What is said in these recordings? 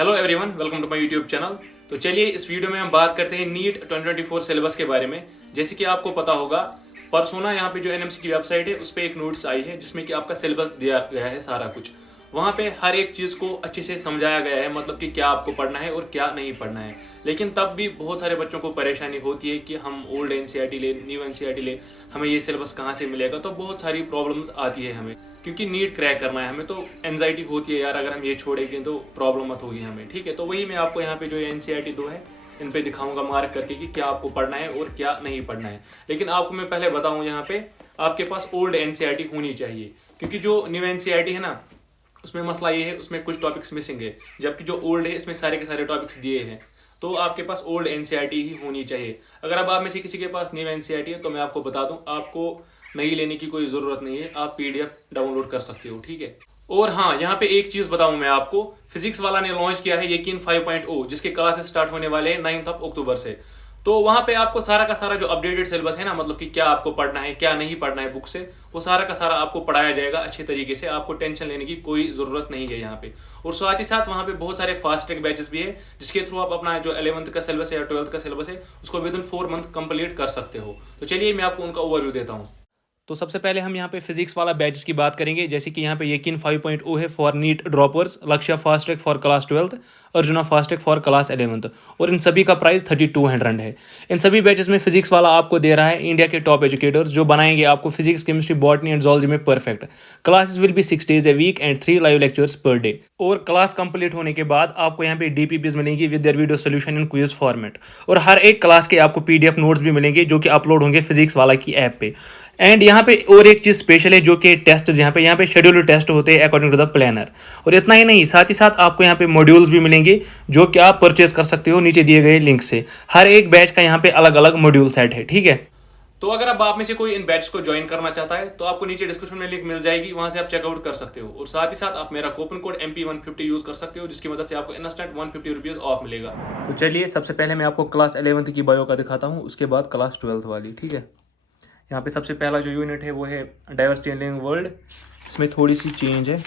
Hello everyone, welcome to my YouTube channel. तो चलिए इस वीडियो में हम बात करते हैं नीट 2024 सिलेबस के बारे में। जैसे कि आपको पता होगा, परसों ना यहाँ पे जो एनएमसी की वेबसाइट है उस पर एक नोट्स आई है जिसमें कि आपका सिलेबस दिया गया है सारा कुछ। वहाँ पे हर एक चीज़ को अच्छे से समझाया गया है, मतलब कि क्या आपको पढ़ना है और क्या नहीं पढ़ना है। लेकिन तब भी बहुत सारे बच्चों को परेशानी होती है कि हम ओल्ड एनसीईआरटी ले, न्यू एनसीईआरटी ले, हमें ये सिलेबस कहाँ से मिलेगा। तो बहुत सारी प्रॉब्लम्स आती है हमें, क्योंकि नीट क्रैक करना है हमें, तो एनजाइटी होती है यार, अगर हम ये छोड़ेंगे तो प्रॉब्लम मत होगी हमें। ठीक है, तो वही मैं आपको यहाँ पे जो एनसीईआरटी 2 है इन पे दिखाऊंगा मार्क करके कि क्या आपको पढ़ना है और क्या नहीं पढ़ना है। लेकिन आपको मैं पहले बताऊं, यहाँ पे आपके पास ओल्ड एनसीईआरटी होनी चाहिए, क्योंकि जो न्यू एनसीईआरटी है ना, उसमें मसला ये है, उसमें कुछ टॉपिक्स मिसिंग है, जबकि जो ओल्ड है इसमें सारे के सारे टॉपिक्स दिए हैं। तो आपके पास ओल्ड एनसीईआरटी ही होनी चाहिए। अगर अब आप में से किसी के पास न्यू एनसीईआरटी है तो मैं आपको बता दूं, आपको नई लेने की कोई ज़रूरत नहीं है, आप पीडीएफ डाउनलोड कर सकते हो। ठीक है। और हाँ, यहाँ पे एक चीज़ बताऊं मैं आपको, फिजिक्स वाला ने लॉन्च किया है यकीन 5.0, जिसके क्लासेस स्टार्ट होने वाले हैं 9 अक्टूबर से। तो वहाँ पे आपको सारा का सारा जो अपडेटेड सिलेबस है ना, मतलब कि क्या आपको पढ़ना है क्या नहीं पढ़ना है बुक से, वो सारा का सारा आपको पढ़ाया जाएगा अच्छे तरीके से। आपको टेंशन लेने की कोई ज़रूरत नहीं है यहाँ पे। और साथ ही साथ वहाँ पे बहुत सारे फास्ट ट्रैक बैचेस भी है, जिसके थ्रू आप अपना जो 11th का सिलेबस है या 12th का सिलेबस है उसको विद इन 4 मंथ कंप्लीट कर सकते हो। तो चलिए मैं आपको उनका ओवरव्यू देता हूँ। तो सबसे पहले हम यहाँ पे फिजिक्स वाला बैचेस की बात करेंगे। जैसे कि यहाँ पे यकीन 5.0 है फॉर नीट ड्रॉपर्स, लक्ष्य fast track for class 12th, arjuna fast track for class 11th, और इन सभी का प्राइस 3200 है। इन सभी बैचेस में फिजिक्स वाला आपको दे रहा है इंडिया के टॉप एजुकेटर्स, जो बनाएंगे आपको physics, chemistry, botany and zoology में perfect. Classes will be 6 days a week and 3 live lectures per day. और क्लास कंप्लीट होने के बाद आपको यहाँ पे डीपीपीज मिलेंगी with their video solution in quiz format. और हर एक क्लास के आपको पीडीएफ नोट्स भी मिलेंगे जो कि अपलोड होंगे फिजिक्स वाला की ऐप पे। एंड यहाँ पे और एक चीज़ स्पेशल है, जो कि टेस्ट यहाँ पे शेड्यूल्ड टेस्ट होते हैं अकॉर्डिंग टू द प्लानर। और इतना ही नहीं, साथ ही साथ आपको यहाँ पे मॉड्यूल्स भी मिलेंगे जो कि आप परचेज कर सकते हो नीचे दिए गए लिंक से। हर एक बैच का यहाँ पे अलग अलग मॉड्यूल सेट है। ठीक है। तो अगर अब आप में से कोई इन बैच को ज्वाइन करना चाहता है तो आपको नीचे डिस्क्रिप्शन में लिंक मिल जाएगी, वहां से आप चेकआउट कर सकते हो। और साथ ही साथ आप मेरा कूपन कोड MP150 यूज कर सकते हो, जिसकी मदद से आपको इंस्टेंट 150 रुपीज ऑफ मिलेगा। तो चलिए सबसे पहले मैं आपको क्लास 11th की बायो का दिखाता हूँ, उसके बाद क्लास 12th वाली। ठीक है। यहाँ पे सबसे पहला जो यूनिट है वो है डाइवर्सिटी इन लिविंग वर्ल्ड। इसमें थोड़ी सी चेंज है,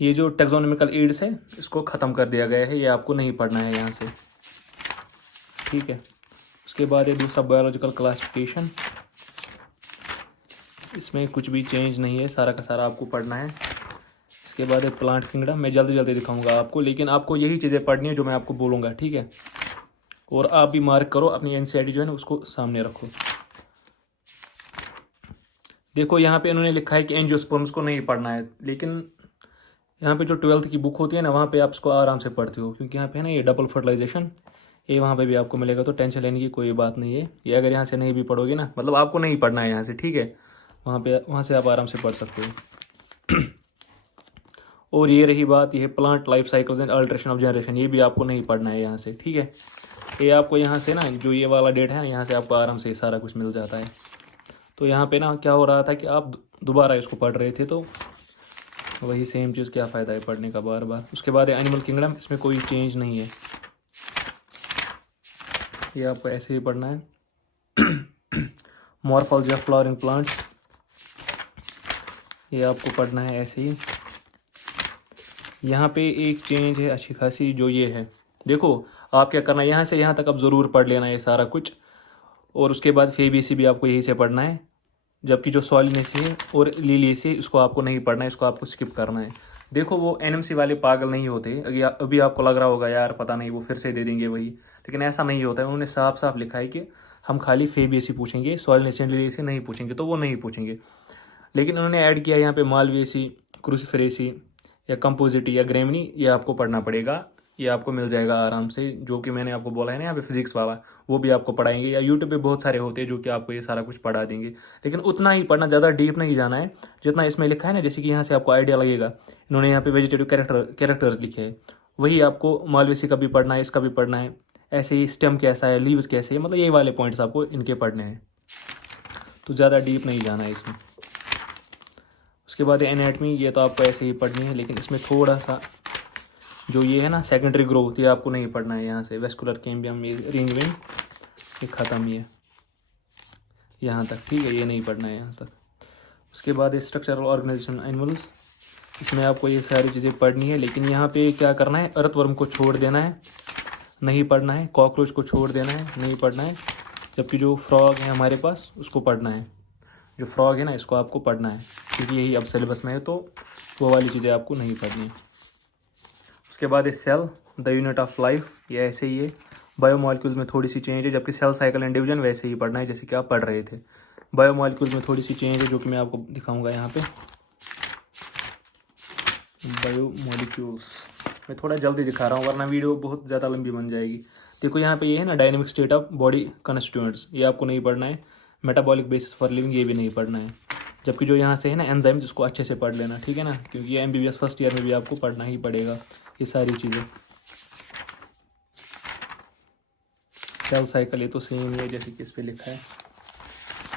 ये जो टेक्सोनॉमिकल एड्स है इसको ख़त्म कर दिया गया है, ये आपको नहीं पढ़ना है यहाँ से। ठीक है। उसके बाद है दूसरा बायोलॉजिकल क्लासिफिकेशन, इसमें कुछ भी चेंज नहीं है, सारा का सारा आपको पढ़ना है। इसके बाद है प्लांट किंगडम, मैं जल्दी जल्दी दिखाऊंगा आपको, लेकिन आपको यही चीज़ें पढ़नी है जो मैं आपको बोलूँगा। ठीक है। और आप भी मार्क करो, अपनी एनसीईआरटी जो है ना उसको सामने रखो। देखो यहाँ पे इन्होंने लिखा है कि एंजियोस्पर्म्स को नहीं पढ़ना है, लेकिन यहाँ पे जो 12th की बुक होती है ना, वहाँ पे आप इसको आराम से पढ़ते हो, क्योंकि यहाँ पे है ना ये डबल फर्टिलाइजेशन, ये वहाँ पे भी आपको मिलेगा, तो टेंशन लेने की कोई बात नहीं है। ये अगर यहाँ से नहीं भी पढ़ोगे ना, मतलब आपको नहीं पढ़ना है यहाँ से, ठीक है, वहाँ से आप आराम से पढ़ सकते हो। और ये रही बात, ये plant life cycles and alteration of generation, ये भी आपको नहीं पढ़ना है यहाँ से। ठीक है। ये आपको यहाँ से ना जो ये वाला डेट है ना, यहाँ से आपको आराम से सारा कुछ मिल जाता है। तो यहाँ पे ना क्या हो रहा था कि आप दोबारा इसको पढ़ रहे थे, तो वही सेम चीज़, क्या फ़ायदा है पढ़ने का बार बार। उसके बाद है एनिमल किंगडम, इसमें कोई चेंज नहीं है, ये आपको ऐसे ही पढ़ना है। मॉर्फोलॉजी ऑफ फ्लावरिंग प्लांट्स, ये आपको पढ़ना है ऐसे ही। यहाँ पे एक चेंज है अच्छी खासी, जो ये है, देखो आप क्या करना है, यहाँ से यहाँ तक अब ज़रूर पढ़ लेना है सारा कुछ। और उसके बाद फेबीसी भी आपको यहीं से पढ़ना है, जबकि जो सॉलिनेसी है और लिलिएसी इसको आपको नहीं पढ़ना है, इसको आपको स्किप करना है। देखो वो एनएमसी वाले पागल नहीं होते, अभी आपको लग रहा होगा यार पता नहीं वो फिर से दे देंगे वही, लेकिन ऐसा नहीं होता है। उन्होंने साफ साफ लिखा है कि हम खाली फेबीसी पूछेंगे, सॉलिनेसी लिलिएसी नहीं पूछेंगे, तो वो नहीं पूछेंगे। लेकिन उन्होंने ऐड किया यहाँ पे मालवेसी, क्रूसीफेरेसी या कंपोजिटी या ग्रेमनी, ये आपको पढ़ना पड़ेगा। ये आपको मिल जाएगा आराम से, जो कि मैंने आपको बोला है ना यहाँ पे फिजिक्स वाला, वो भी आपको पढ़ाएंगे, या यूट्यूब पे बहुत सारे होते हैं जो कि आपको ये सारा कुछ पढ़ा देंगे। लेकिन उतना ही पढ़ना, ज़्यादा डीप नहीं जाना है जितना इसमें लिखा है ना। जैसे कि यहाँ से आपको आइडिया लगेगा, इन्होंने यहाँ पे वेजिटेटिव कैरेक्टर्स लिखे हैं, वही आपको मालवेसी का भी पढ़ना है, इसका भी पढ़ना है। ऐसे ही स्टेम कैसा है, लीव्स कैसे है, मतलब ये वाले पॉइंट्स आपको इनके पढ़ने हैं, तो ज़्यादा डीप नहीं जाना है इसमें। उसके बाद एनाटमी, ये तो आपको ऐसे ही पढ़नी है, लेकिन इसमें थोड़ा सा जो ये है ना सेकेंडरी ग्रोथ, ये आपको नहीं पढ़ना है यहाँ से। वेस्कुलर कैम्बियम, ये रिंग विंग, ये ख़त्म, ये यहाँ तक, ठीक है, ये नहीं पढ़ना है यहाँ तक। उसके बाद स्ट्रक्चरल ऑर्गेनाइजेशन एनिमल्स, इसमें आपको ये सारी चीज़ें पढ़नी है, लेकिन यहाँ पे क्या करना है, अर्थवर्म को छोड़ देना है, नहीं पढ़ना है। कॉकरोच को छोड़ देना है, नहीं पढ़ना है। जबकि जो फ्रॉग है हमारे पास उसको पढ़ना है। जो फ्रॉग है ना, इसको आपको पढ़ना है, क्योंकि यही अब सिलेबस में है, तो वो वाली चीज़ें आपको नहीं पढ़नी है। उसके बाद है cell, the unit of life, ये ऐसे ही है। बायोमॉलिक्यूल्स में थोड़ी सी चेंज है, जबकि सेल साइकिल एंड डिवीजन वैसे ही पढ़ना है जैसे कि आप पढ़ रहे थे। बायोमॉलिक्यूल्स में थोड़ी सी चेंज है, जो कि मैं आपको दिखाऊंगा यहाँ पे। बायोमॉलिक्यूल्स मैं थोड़ा जल्दी दिखा रहा हूँ, वरना वीडियो बहुत ज़्यादा लंबी बन जाएगी। देखो यहाँ पे ये है ना, dynamic state of body constituents, ये आपको नहीं पढ़ना है। मेटाबॉलिक बेसिस फॉर लिविंग, ये भी नहीं पढ़ना है। जबकि जो यहाँ से है ना, एंजाइम, जिसको अच्छे से पढ़ लेना, ठीक है ना, क्योंकि ये MBBS फर्स्ट ईयर में भी आपको पढ़ना ही पड़ेगा ये सारी चीज़ें। सेल साइकिल ये तो सेम है जैसे कि इस पर लिखा है।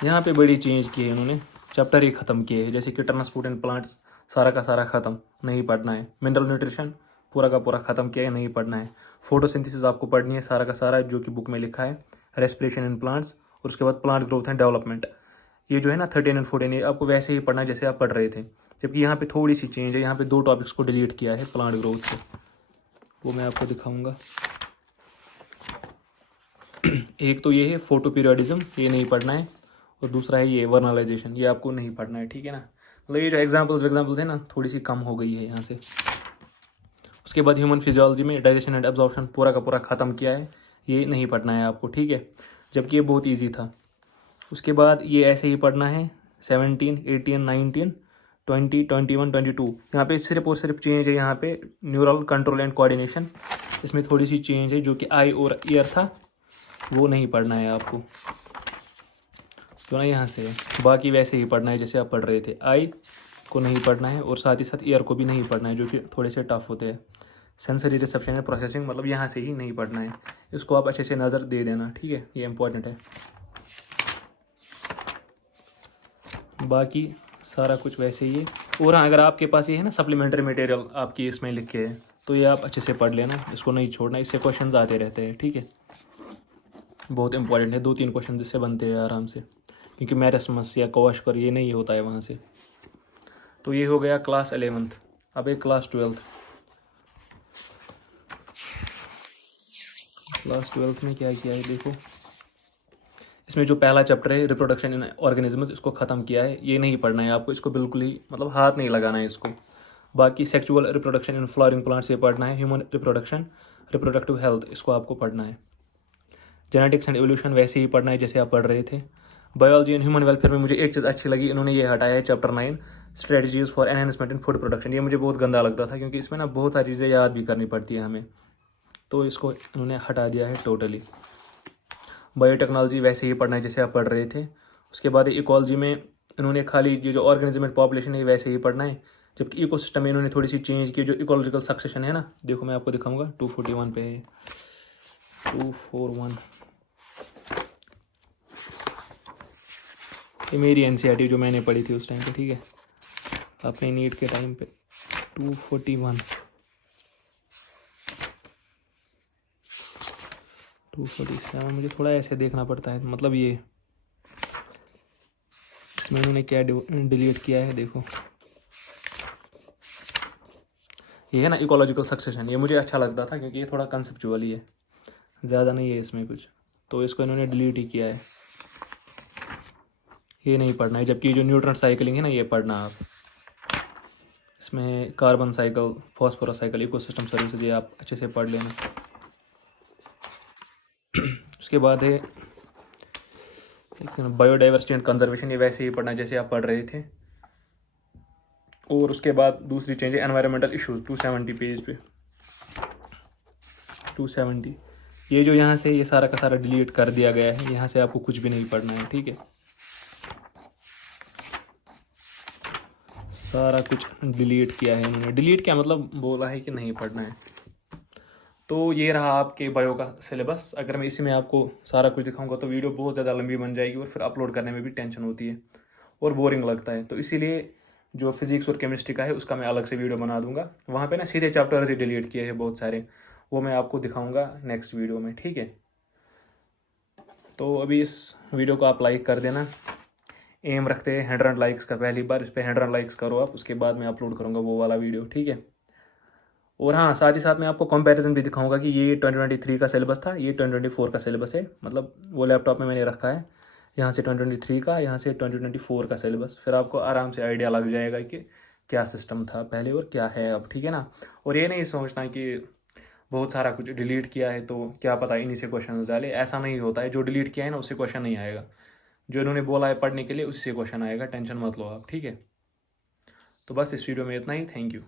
यहाँ पे बड़ी चेंज की है इन्होंने, चैप्टर ही ख़त्म किए हैं, जैसे कि ट्रांसपोर्ट एंड प्लांट्स सारा का सारा ख़त्म, नहीं पढ़ना है। मिनरल न्यूट्रिशन पूरा का पूरा ख़त्म किया है, नहीं पढ़ना है। फोटोसिंथेसिस आपको पढ़नी है सारा का सारा, जो कि बुक में लिखा है। रेस्पिरेशन इन प्लांट्स, और उसके बाद प्लांट ग्रोथ एंड डेवलपमेंट, ये जो है ना 13 एंड 14, ये आपको वैसे ही पढ़ना है जैसे आप पढ़ रहे थे। जबकि यहाँ पे थोड़ी सी चेंज है, यहाँ पे 2 टॉपिक्स को डिलीट किया है प्लांट ग्रोथ से, वो मैं आपको दिखाऊंगा। एक तो ये है फोटो पीरियडिज्म, ये नहीं पढ़ना है, और दूसरा है ये वर्नलाइजेशन, ये आपको नहीं पढ़ना है, ठीक है ना। मतलब ये जो एग्जाम्पल्स है ना, थोड़ी सी कम हो गई है यहाँ से। उसके बाद ह्यूमन फिजियोलॉजी में डाइजेशन एंड एब्जॉर्प्शन पूरा का पूरा ख़त्म किया है, ये नहीं पढ़ना है आपको, ठीक है, जबकि ये बहुत ईजी था। उसके बाद ये ऐसे ही पढ़ना है 17, 18, 19, 20, 21, 22। यहाँ पे सिर्फ और सिर्फ चेंज है, यहाँ पे न्यूरल कंट्रोल एंड कोऑर्डिनेशन, इसमें थोड़ी सी चेंज है, जो कि आई और ईयर था, वो नहीं पढ़ना है आपको, तो ना यहाँ से है। बाकी वैसे ही पढ़ना है जैसे आप पढ़ रहे थे। आई को नहीं पढ़ना है, और साथ ही साथ ईयर को भी नहीं पढ़ना है, जो कि थोड़े से टफ होते हैं। सेंसरी रिसेप्शन एंड प्रोसेसिंग, मतलब यहाँ से ही नहीं पढ़ना है, इसको आप अच्छे से नज़र दे देना, ठीक है, ये इंपॉर्टेंट है। बाकी सारा कुछ वैसे ही है। और हाँ, अगर आपके पास ये है ना सप्लीमेंट्री मटेरियल आपकी इसमें लिखे हैं, तो ये आप अच्छे से पढ़ लेना, इसको नहीं छोड़ना, इससे क्वेश्चंस आते रहते हैं, ठीक है। बहुत इंपॉर्टेंट है, 2-3 क्वेश्चन जिससे बनते हैं आराम से, क्योंकि मैरसमस या कॉशकर ये नहीं होता है वहाँ से। तो ये हो गया क्लास 11th। अब एक क्लास 12th। क्लास 12th में क्या किया है देखो, इसमें जो पहला चैप्टर है रिप्रोडक्शन इन ऑर्गेनिजम्स, इसको ख़त्म किया है, ये नहीं पढ़ना है आपको, इसको बिल्कुल ही मतलब हाथ नहीं लगाना है इसको। बाकी sexual reproduction in flowering plants ये पढ़ना है। ह्यूमन रिप्रोडक्शन, रिप्रोडक्टिव हेल्थ, इसको आपको पढ़ना है। जेनेटिक्स एंड एवोल्यूशन वैसे ही पढ़ना है जैसे आप पढ़ रहे थे। बायोलॉजी एंड ह्यूमन वेलफेयर में मुझे एक चीज़ अच्छी लगी, इन्होंने ये हटाया है chapter 9, strategies for enhancement in food production. ये मुझे बहुत गंदा लगता था, क्योंकि इसमें ना बहुत सारी चीज़ें याद भी करनी पड़ती है हमें, तो इसको इन्होंने हटा दिया है टोटली। बायोटेक्नोलॉजी वैसे ही पढ़ना है जैसे आप पढ़ रहे थे। उसके बाद इकोलॉजी में इन्होंने खाली जो ऑर्गेनिज्म एंड पॉपुलेशन है वैसे ही पढ़ना है, जबकि इकोसिस्टम में इन्होंने थोड़ी सी चेंज की, जो इकोलॉजिकल सक्सेशन है ना, देखो मैं आपको दिखाऊंगा, 241 पे है, 241, ये मेरी NCERT जो मैंने पढ़ी थी उस टाइम पे, ठीक है, अपने नीट के टाइम पे। 241, 247, मुझे थोड़ा ऐसे देखना पड़ता है, मतलब ये इसमें उन्होंने क्या डिलीट किया है देखो, ये है ना इकोलॉजिकल सक्सेशन, ये मुझे अच्छा लगता था क्योंकि ये थोड़ा कंसेप्चुअल ही है, ज़्यादा नहीं है इसमें कुछ, तो इसको इन्होंने डिलीट ही किया है, ये नहीं पढ़ना है। जबकि जो न्यूट्रन साइकिलिंग है ना, ये पढ़ना आप, इसमें carbon cycle, phosphorus cycle, ecosystem services, ये आप अच्छे से पढ़ लेना। उसके बाद है बायोडाइवर्सिटी एंड कंजर्वेशन, ये वैसे ही पढ़ना जैसे आप पढ़ रहे थे। और उसके बाद दूसरी चेंज है एनवायरमेंटल इश्यूज, 270 पेज पे, 270, ये जो यहाँ से ये सारा का सारा डिलीट कर दिया गया है, यहाँ से आपको कुछ भी नहीं पढ़ना है, ठीक है, सारा कुछ डिलीट किया है इन्होंने। डिलीट क्या मतलब, बोला है कि नहीं पढ़ना है। तो ये रहा आपके बायो का सिलेबस। अगर मैं इसी में आपको सारा कुछ दिखाऊंगा तो वीडियो बहुत ज़्यादा लंबी बन जाएगी, और फिर अपलोड करने में भी टेंशन होती है और बोरिंग लगता है। तो इसीलिए जो फिजिक्स और केमिस्ट्री का है उसका मैं अलग से वीडियो बना दूंगा। वहाँ पे ना सीधे चैप्टर्स ही डिलीट किए हैं बहुत सारे, वो मैं आपको दिखाऊंगा नेक्स्ट वीडियो में, ठीक है। तो अभी इस वीडियो को आप लाइक कर देना। एम रखते हैं 100 लाइक्स का। पहली बार इस पर 100 लाइक्स करो आप, उसके बाद मैं अपलोड करूँगा वो वाला वीडियो, ठीक है। और हाँ, साथ ही साथ मैं आपको कंपैरिजन भी दिखाऊंगा कि ये 2023 का सिलेबस था, ये 2024 का सिलेबस है। मतलब वो लैपटॉप में मैंने रखा है, यहाँ से 2023 का, यहाँ से 2024 का सिलेबस। फिर आपको आराम से आइडिया लग जाएगा कि क्या सिस्टम था पहले और क्या है अब, ठीक है ना। और ये नहीं सोचना कि बहुत सारा कुछ डिलीट किया है तो क्या पता इन्हीं से क्वेश्चन डाले, ऐसा नहीं होता है। जो डिलीट किया है ना उससे क्वेश्चन नहीं आएगा, जो इन्होंने बोला है पढ़ने के लिए उससे क्वेश्चन आएगा, टेंशन मत लो आप, ठीक है। तो बस इस वीडियो में इतना ही, थैंक यू।